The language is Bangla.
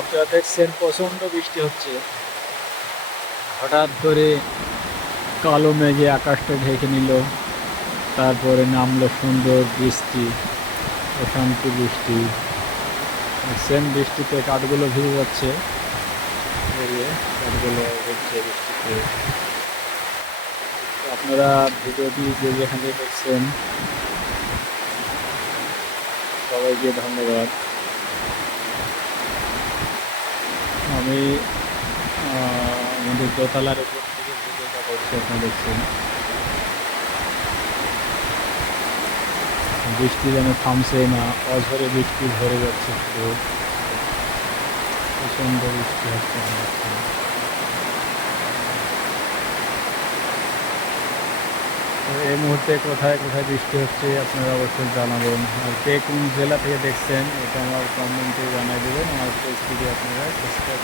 আপনারা দেখছেন প্রচণ্ড বৃষ্টি হচ্ছে। হঠাৎ করে কালো মেঘে আকাশটা ঢেকে নিল, তারপরে নামলো সুন্দর বৃষ্টি, প্রশান্তি বৃষ্টি। দেখছেন বৃষ্টিতে কাঠগুলো ভিজে যাচ্ছে, বেরিয়ে কাঠগুলো ভিজছে বৃষ্টিতে। তো আপনারা ভিডিওটি যে যেখান থেকে দেখছেন সবাইকে ধন্যবাদ। আমি আমাদের দোতলার উপর থেকে ভিডিওটা করছি, আপনারা দেখছেন বৃষ্টি যেন থামছে না, অঝরে বৃষ্টি ঝরে যাচ্ছে, শুধু প্রচণ্ড বৃষ্টি হচ্ছে। তো এই মুহূর্তে কোথায় কোথায় বৃষ্টি হচ্ছে আপনারা অবশ্যই জানাবেন, আর কে কোন জেলা থেকে দেখছেন এটা আমার কমেন্টে জানাই দেবেন। আমার পেজটিকে আপনারা সাবস্ক্রাইব